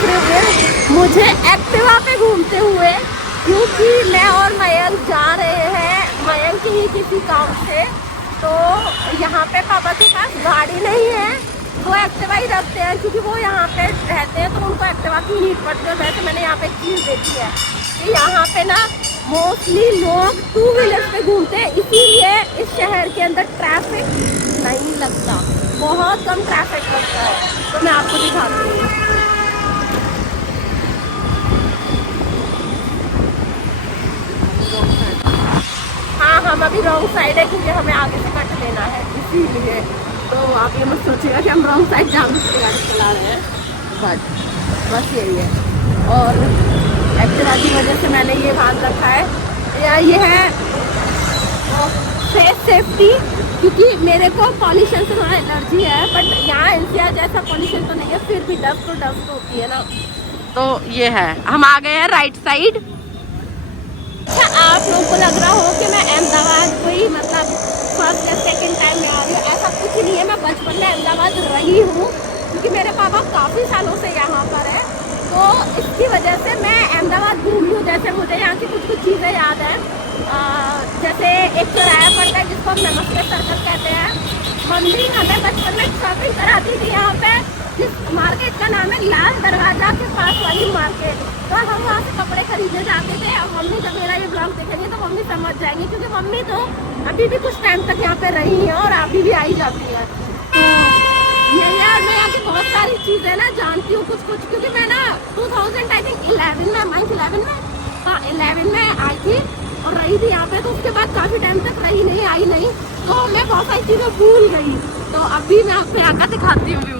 देख रहे होंगे मुझे एक्टिवा पे घूमते हुए, क्योंकि मैं और मयंक जा रहे हैं मयंक ही किसी काम से। तो यहाँ पे पापा के पास गाड़ी नहीं है, वो एक्टिवा ही रखते हैं क्योंकि वो यहाँ पे रहते हैं तो उनको एक्टिवा की नीड पड़ती है। वैसे मैंने यहाँ पे एक चीज़ देखी है कि यहाँ पे ना मोस्टली लोग 2 व्हीलर पे घूमते हैं, इसीलिए इस शहर के अंदर ट्रैफिक नहीं लगता, बहुत कम ट्रैफिक लगता है। तो मैं आपको दिखाती हूँ। हाँ, हम अभी रॉन्ग साइड है क्योंकि हमें आगे से कट लेना है, इसीलिए। तो आप ये मत सोचिएगा कि हम रॉन्ग साइड जान से गाड़ी चला रहे हैं, बस यही है। और एक्टिवा की वजह से मैंने ये ध्यान रखा है, या ये है फेस सेफ्टी, क्योंकि मेरे को पॉल्यूशन से थोड़ा एलर्जी है। बट यहाँ एनसीआर जैसा पॉल्यूशन तो नहीं है, फिर भी डस्ट होती है ना। तो ये है, हम आ गए हैं राइट साइड। अच्छा, आप लोगों को लग रहा हो कि मैं अहमदाबाद कोई मतलब फर्स्ट या सेकंड टाइम में आ रही हूँ, ऐसा कुछ नहीं है। मैं बचपन में अहमदाबाद रही हूँ क्योंकि मेरे पापा काफ़ी सालों से यहाँ पर है, तो इसकी वजह से मैं अहमदाबाद घूमी हूँ। जैसे मुझे यहाँ की कुछ चीज़ें याद हैं, जैसे एक चौराहा पड़ता है जिसको हम नमस्ते सर्कल कहते हैं। मम्मी हमें बचपन में शॉपिंग कराती थी यहाँ पे, जिस मार्केट का नाम है लाल दरवाजा के पास वाली मार्केट। तो हम वहाँ से कपड़े खरीदने जाते थे। और मम्मी जब मेरा ये ब्लॉग देखेंगे तो मम्मी समझ जाएंगी, क्योंकि मम्मी तो अभी भी कुछ टाइम तक यहाँ पे रही है और अभी भी आई जाती है। तो ये यार, मैं यहाँ की बहुत सारी चीज़ें ना जानती हूँ कुछ, क्योंकि मैं ना 2011 में मंथ 11 में, हाँ 11 में आई थी और रही थी यहाँ पे। तो उसके बाद काफ़ी टाइम तक रही नहीं, आई नहीं, तो मैं बहुत सारी चीज़ें भूल गई। तो अभी मैं आपको यहाँ का दिखाती हूँ व्यू।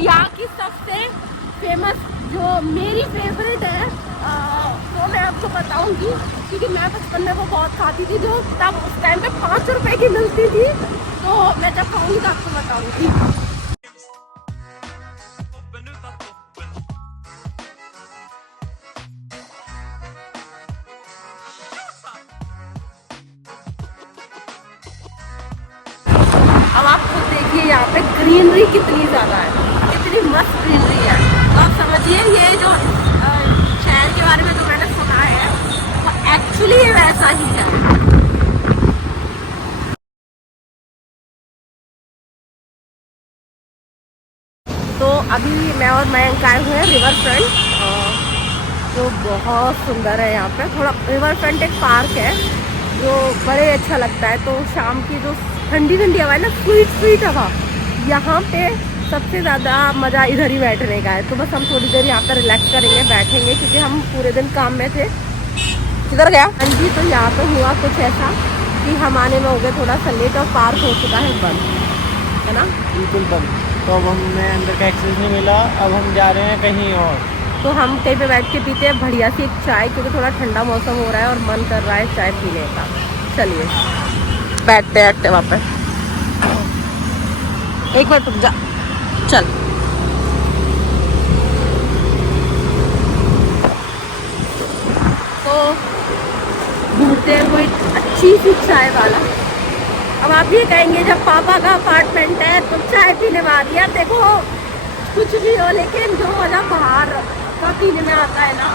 यहाँ की सबसे फेमस, जो मेरी फेवरेट है, वो मैं आपको बताऊंगी, क्योंकि मैं बचपन में वो बहुत खाती थी, जो तब उस टाइम पे 5 रुपए की मिलती थी। तो मैं जब खाऊंगी तो आपको बताऊंगी। अब आप खुद देखिए यहाँ पे ग्रीनरी कितनी ज़्यादा है, कितनी मस्त ग्रीनरी है। तो आप समझिए ये जो शहर के बारे में जो मैंने सुना है वो एक्चुअली वैसा ही है। तो अभी मैं और मयंक आए हुए हैं रिवर फ्रंट, जो बहुत सुंदर है। यहाँ पे थोड़ा रिवर फ्रंट एक पार्क है जो बड़े अच्छा लगता है। तो शाम की जो ठंडी ठंडी हवा है ना, स्वीट हवा, यहाँ पे सबसे ज़्यादा मज़ा इधर ही बैठने का है। तो बस हम थोड़ी देर यहाँ पर रिलैक्स करेंगे, बैठेंगे, क्योंकि हम पूरे दिन काम में थे। किधर गया? हाँ जी, तो यहाँ पे हुआ कुछ ऐसा कि हम आने में हो गए थोड़ा सा लेट और पार्क हो चुका है बंद, है ना, बिल्कुल बंद। तो अब हमें अंदर का एक्सेस नहीं मिला, अब हम जा रहे हैं कहीं और। तो हम कहीं पे बैठ के पीते हैं बढ़िया सी एक चाय, क्योंकि थोड़ा ठंडा मौसम हो रहा है और मन कर रहा है चाय पीने का। चलिए बैठते हैं एक्टिवा पे। एक मिनट रुक जा, चल। तो ढूंढते हैं कोई अच्छी सी चाय वाला। अब आप ये कहेंगे जब पापा का अपार्टमेंट है तो चाय पीने वाली है। देखो कुछ भी हो, लेकिन जो मज़ा बाहर का पीने में आता है ना,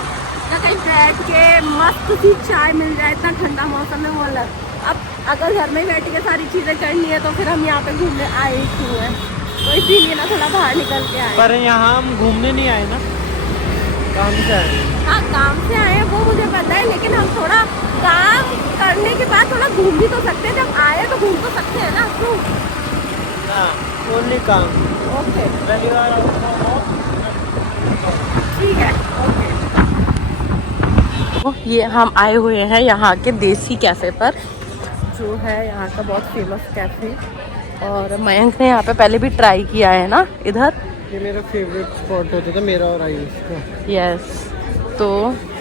या कहीं बैठ के मस्त सी चाय मिल जाए इतना ठंडा मौसम में, वो अलग। अब अगर घर में बैठ के सारी चीज़ें करनी है तो फिर हम यहाँ पे घूमने आए ही क्यों हैं, तो इसीलिए ना थोड़ा बाहर निकल के आए। पर यहाँ हम घूमने नहीं आए ना, काम से आए। हाँ काम से आए हैं वो मुझे पता है, लेकिन हम थोड़ा काम करने के बाद थोड़ा घूम भी तो सकते हैं। जब आए तो घूम तो सकते हैं ना, क्यों? ओनली काम। ओके रविवार ठीक है, ओके। ये हम आए हुए हैं यहाँ के देसी कैफ़े पर, जो है यहाँ का बहुत फेमस कैफ़े। और मयंक ने यहाँ पे पहले भी ट्राई किया है ना इधर। ये मेरा फेवरेट स्पॉट होता था, मेरा और आयुष का। यस, तो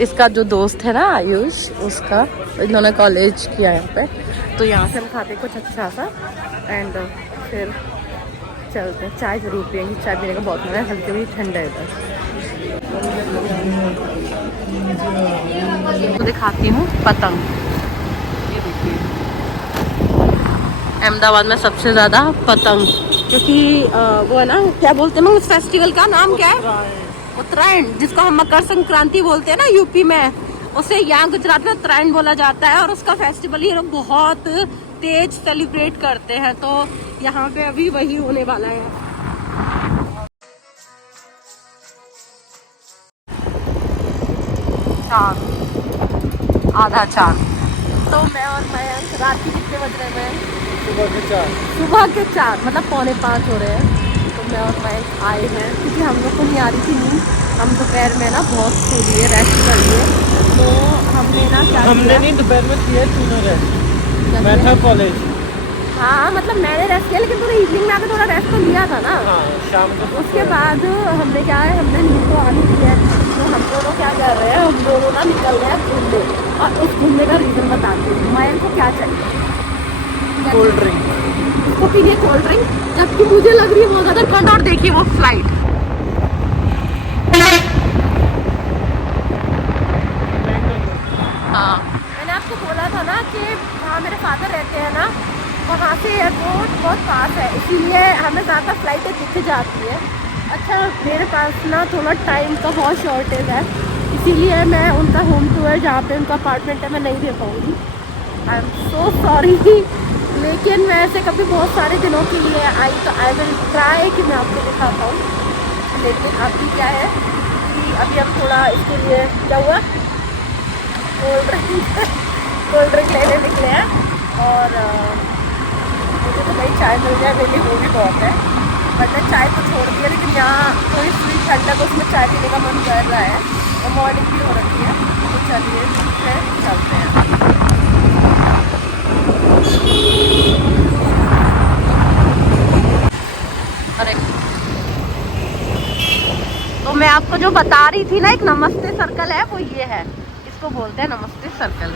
इसका जो दोस्त है ना आयुष, उसका, इन्होंने कॉलेज किया यहाँ पे। तो यहाँ से हम खाते कुछ अच्छा सा एंड फिर चलते हैं। चाय जरूर पियेंगे, चाय पीने का बहुत मन है, हल्की भी ठंडा है इधर। तो दिखाती हूँ पतंग। ये देखिए, अहमदाबाद में सबसे ज़्यादा पतंग, क्योंकि वो है ना, क्या बोलते हैं उस फेस्टिवल का नाम क्या है? उत्तरायण, जिसको हम मकर संक्रांति बोलते हैं ना यूपी में, उसे यहाँ गुजरात में उत्तरायण बोला जाता है। और उसका फेस्टिवल ये लोग बहुत तेज सेलिब्रेट करते हैं। तो यहाँ पे अभी वही होने वाला है। चांद, आधा चांद। तो मैं और मयंक रात के कितने बज रहे हैं? सुबह के 4 मतलब 4:45 हो रहे हैं। तो मैं और मयंक आए हैं क्योंकि हम लोग को नहीं आ रही थी नींद। हम दोपहर में ना बहुत सो लिए, रेस्ट कर लिए। तो हमने ना क्या हमने नहीं, दोपहर में किया तूने रेस्ट, मैं था कॉलेज। हाँ मतलब मैंने रेस्ट किया, लेकिन पूरे इवनिंग में आकर थोड़ा रेस्ट तो लिया था ना। हाँ, शाम को। उसके बाद हमने क्या है, हमने नींद तो आनी थी है। तो हम दोनों क्या कर रहे हैं, हम दोनों ना निकल रहे हैं घूमने। और उस घूमने का रीज़न बताती हूँ। मयंक को क्या चाहिए? Cold drink. उसको पीनी कोल्ड ड्रिंक, जबकि मुझे लग रही है बहुत ज़्यादा ठंड। और देखिए वो फ्लाइट, हाँ मैंने आपको बोला था ना कि वहाँ मेरे फादर रहते हैं ना, वहाँ से एयरपोर्ट बहुत पास है, इसीलिए हमें ज़्यादा फ्लाइटें दिख जाती है। अच्छा मेरे पास ना थोड़ा टाइम का बहुत शॉर्टेज है, इसीलिए मैं उनका होम टूर जहाँ पे उनका अपार्टमेंट है मैं नहीं दे पाऊँगी। I am so sorry. लेकिन मैं ऐसे कभी बहुत सारे दिनों के लिए आई तो आई विल ट्राई कि मैं आपको दिखाता हूँ। लेकिन अभी क्या है कि अभी हम थोड़ा इसके लिए क्या हुआ, कोल्ड ड्रिंक लेने निकले हैं। और मुझे तो भाई चाय मिल जाए मेरे लिए वो भी बहुत है। बट मैं चाय तो छोड़ दी है, लेकिन यहाँ थोड़ी सी ठंडक उसमें चाय पीने का मन कर रहा है और मॉर्निंग भी हो रखी है। तो चलिए फिर चलते हैं। अरे तो मैं आपको जो बता रही थी ना, एक नमस्ते सर्कल है, वो ये है, इसको बोलते हैं नमस्ते सर्कल।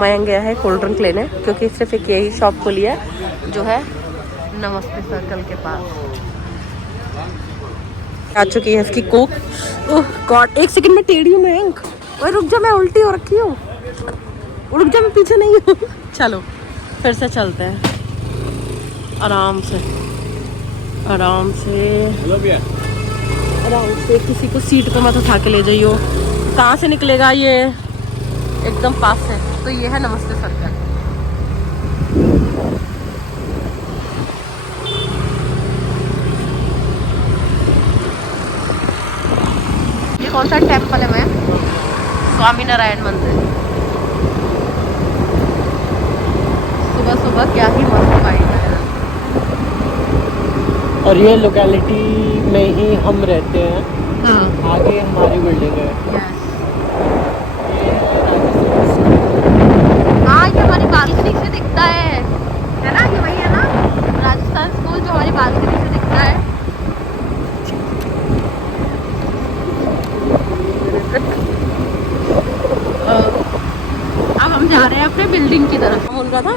मयंक गया है कोल्ड ड्रिंक लेने, क्योंकि सिर्फ एक यही शॉप खुली है जो है नमस्ते सर्कल के पास। आ चुकी है इसकी कोक। ओह गॉड, एक सेकंड में टेढ़ी हूँ मयंक। ओए रुक जा, मैं उल्टी हो रखी हूँ। रुक जा, मैं पीछे नहीं हूँ। चलो फिर से चलते हैं, आराम से आराम से आराम से। किसी को सीट पे मत उठा के ले जाइयो, कहाँ से निकलेगा ये, एकदम पास है। तो ये है नमस्ते सर्कल। ये कौन सा टेम्पल है? मैं स्वामी नारायण मंदिर। सुबह सुबह क्या ही मस्त वाइब है। और ये लोकेलिटी में ही हम रहते हैं। आगे हमारी बिल्डिंग है। हाँ ये हमारी बालकनी से दिखता है ना, ये वही है ना राजस्थान स्कूल जो हमारी बालकनी से दिखता है। अब हम जा रहे हैं अपने बिल्डिंग की तरफ। बोल रहा था,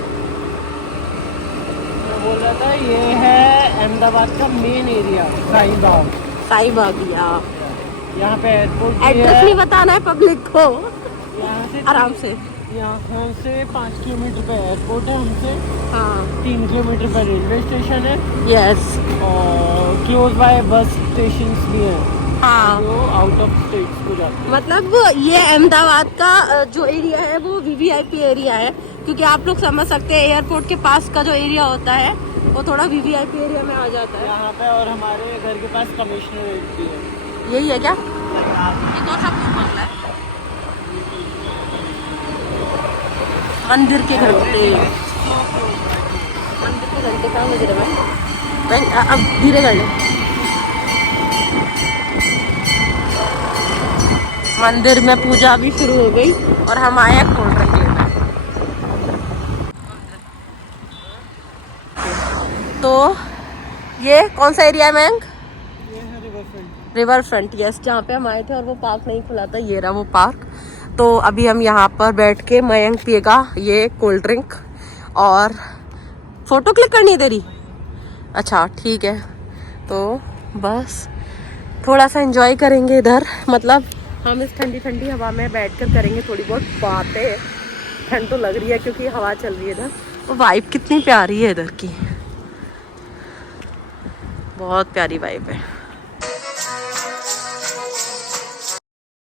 मैं बोल रहा था ये है अहमदाबाद का मेन एरिया, साईबाग। साईबाग। यहाँ पे एयरपोर्ट एड्रेस नहीं बताना है पब्लिक को। यहाँ से आराम से, यहाँ से 5 किलोमीटर पे एयरपोर्ट है हमसे। हाँ 3 किलोमीटर पर रेलवे स्टेशन है। यस, और क्लोज बाय बस स्टेशन भी हैं, हाँ जो आउट ऑफ स्टेट्स को जाते हैं। मतलब ये अहमदाबाद का जो एरिया है वो वीवीआईपी एरिया है, क्योंकि आप लोग समझ सकते हैं एयरपोर्ट के पास का जो एरिया होता है वो थोड़ा वीवीआईपी एरिया में आ जाता है यहाँ पे। और हमारे घर के पास कमिश्नरेट भी है। यही है क्या? ये कौन सा बंगला है? मंदिर के घंटे, मंदिर के घंटे कहाँ बज रहे हैं? अब धीरे कर ले। मंदिर में पूजा भी शुरू हो गई और हम आए हैं कोल्ड ड्रिंक लेने। तो ये कौन सा एरिया है मयंक? ये है river front. River front, yes, जहाँ पे हम आए थे और वो पार्क नहीं खुला था, ये रहा वो पार्क। तो अभी हम यहाँ पर बैठ के मयंक पिएगा ये कोल्ड ड्रिंक। और फोटो क्लिक करनी है तेरी? अच्छा ठीक है, तो बस थोड़ा सा एंजॉय करेंगे इधर, मतलब हम इस ठंडी ठंडी हवा में बैठकर करेंगे थोड़ी बहुत बातें। ठंड तो लग रही है क्योंकि हवा चल रही है इधर, और वाइब कितनी प्यारी है इधर की, बहुत प्यारी वाइब है।